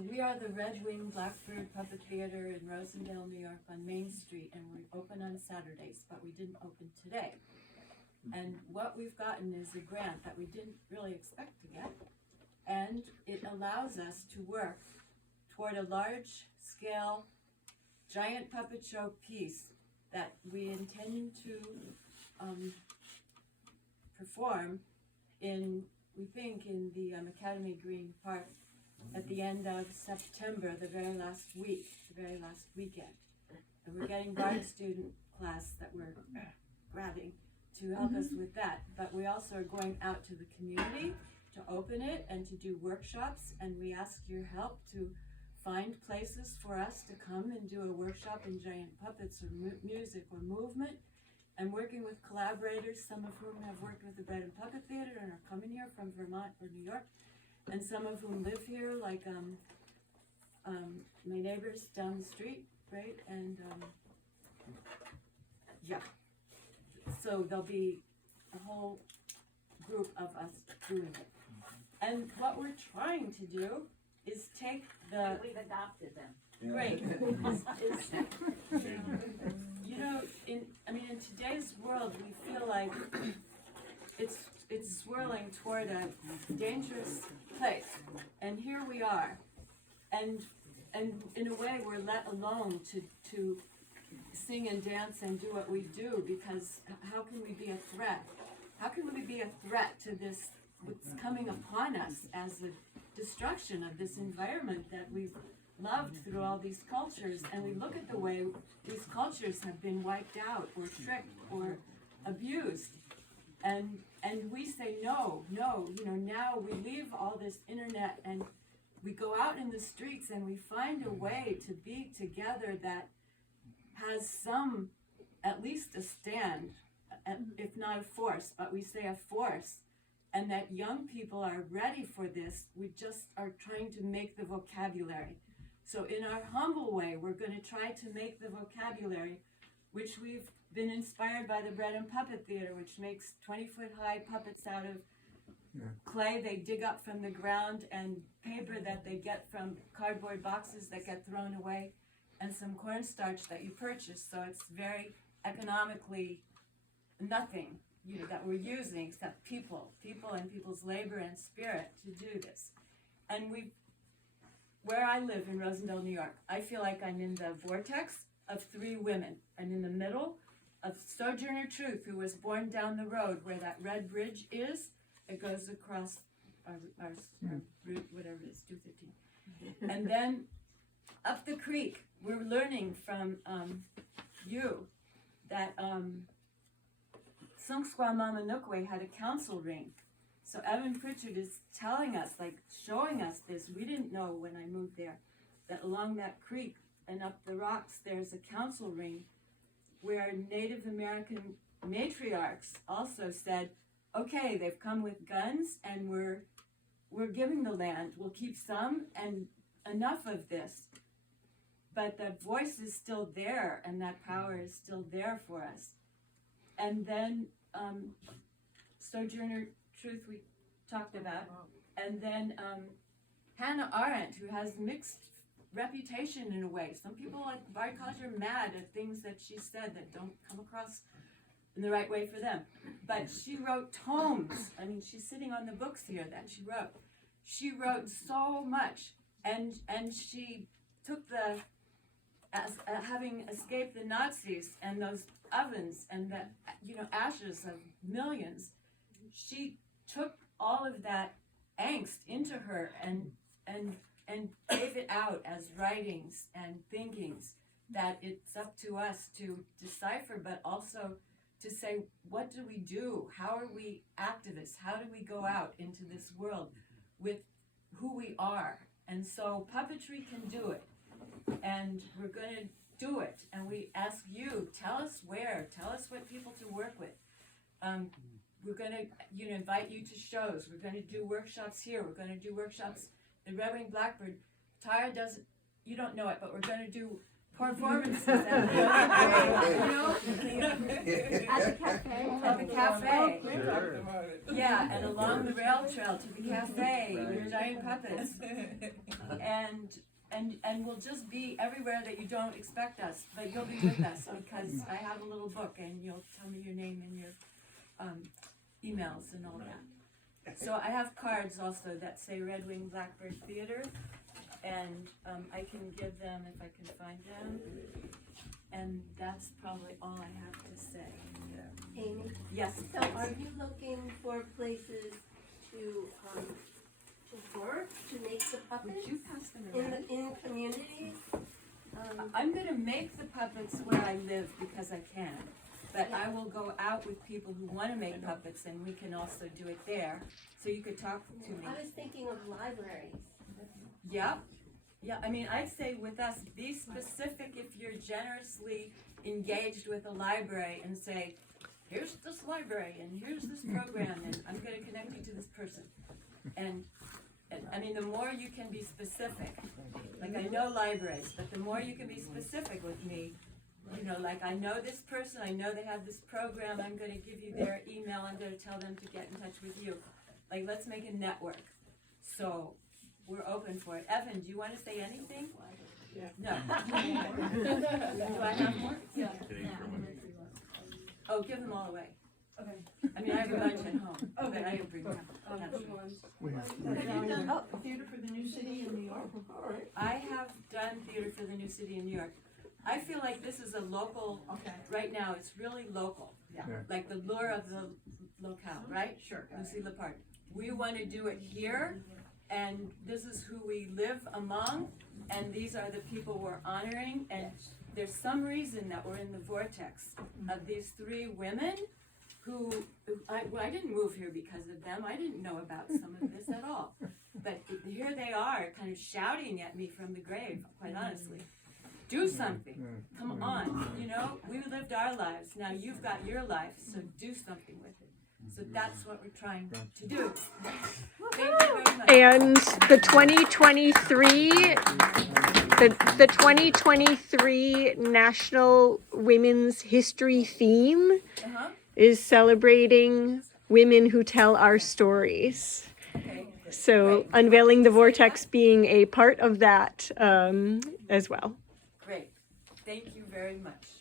So we are the Redwing Blackbird Puppet Theater in Rosendale, New York on Main Street, and we open on Saturdays, but we didn't open today. And what we've gotten is a grant that we didn't really expect to get, and it allows us to work toward a large-scale giant puppet show piece that we intend to perform in, we think, in the McCadden Green Park at the end of September, the very last weekend. And we're getting Bard student class that we're grabbing to help us with that. But we also are going out to the community to open it and to do workshops, and we ask your help to find places for us to come and do a workshop in giant puppets or music or movement, and working with collaborators, some of whom have worked with the Bread and Puppet Theater and are coming here from Vermont or New York, and some of whom live here, like my neighbors down the street, right? And yeah, so there'll be a whole group of us doing it. And what we're trying to do is take the... We've adopted them. Great. You know, in today's world, we feel like it's swirling toward a dangerous place, and here we are, and in a way we're let alone to sing and dance and do what we do, because how can we be a threat? How can we be a threat to this, what's coming upon us as a destruction of this environment that we've loved through all these cultures? And we look at the way these cultures have been wiped out or tricked or abused, and we say no, you know, now we leave all this internet and we go out in the streets and we find a way to be together that has some, at least a stand, if not a force, but we say a force, and that young people are ready for this. We just are trying to make the vocabulary. So in our humble way, we're going to try to make the vocabulary, which we've been inspired by the Bread and Puppet Theater, which makes 20-foot-high puppets out of clay they dig up from the ground and paper that they get from cardboard boxes that get thrown away, and some cornstarch that you purchase. So it's very economically nothing, you know, that we're using except people and people's labor and spirit to do this. And where I live in Rosendale, New York, I feel like I'm in the vortex of three women. I'm in the middle of Sojourner Truth, who was born down the road where that red bridge is. It goes across our route, whatever it is, 215. And then up the creek, we're learning from you that Sunkskwa Mama Nuchway had a council ring. So Evan Pritchard is telling us, like showing us this. We didn't know when I moved there that along that creek and up the rocks there's a council ring where Native American matriarchs also said, okay, they've come with guns and we're giving the land. We'll keep some and enough of this. But that voice is still there and that power is still there for us. And then Sojourner Truth we talked about. And then Hannah Arendt, who has mixed reputation in a way. Some people like Bard calls her mad at things that she said that don't come across in the right way for them. But she wrote tomes. I mean, she's sitting on the books here that she wrote. She wrote so much, and she took the, having escaped the Nazis and those ovens and the, you know, ashes of millions, she took all of that angst into her and gave it out as writings and thinkings that it's up to us to decipher, but also to say, what do we do? How are we activists? How do we go out into this world with who we are? And so puppetry can do it. And we're going to do it. And we ask you, tell us where, tell us what people to work with. We're going to invite you to shows. We're going to do workshops here. We're going to do workshops at Redwing Blackbird. Tara doesn't, you don't know it, but we're going to do performances at the cafe. At the cafe. Sure. Yeah, and along the rail trail to the cafe with giant puppets. and we'll just be everywhere that you don't expect us, but you'll be with us because I have a little book and you'll tell me your name and your emails and all that. So I have cards also that say Redwing Blackbird Theater, and I can give them if I can find them. And that's probably all I have to say. Amy? Yes. So are you looking for places to work, to make the puppets Would you pass them around? in communities? I'm going to make the puppets where I live because I can. But I will go out with people who want to make puppets, and we can also do it there. So you could talk to me. I was thinking of libraries. Yeah. Yeah, I mean, I'd say with us, be specific if you're generously engaged with a library and say, here's this library and here's this program and I'm going to connect you to this person. And I mean, the more you can be specific, like I know libraries, but the more you can be specific with me, you know, like I know this person, I know they have this program, I'm going to give you their email, I'm going to tell them to get in touch with you. Like, let's make a network. So we're open for it. Evan, do you want to say anything? Yeah. No. Do I have more? Yeah. Oh, give them all away. Okay. I mean, I have a bunch at home, but I didn't bring them. Good ones. Have you done theater for the New City in New York? All right. I have done theater for the New City in New York. I feel like this is a local, Okay. right now, it's really local. Yeah. Like the lure of the locale, right? Sure. Lucy Lepard. We want to do it here, and this is who we live among, and these are the people we're honoring, and there's some reason that we're in the vortex of these three women who, I didn't move here because of them, I didn't know about some of this at all, but here they are kind of shouting at me from the grave, quite honestly. Do something, come on, you know, we lived our lives, now you've got your life, so do something with it. So that's what we're trying to do. Thank you very much. And the 2023, the 2023 National Women's History theme is celebrating women who tell our stories. Okay. So Unveiling the Vortex being a part of that as well. Great. Thank you very much.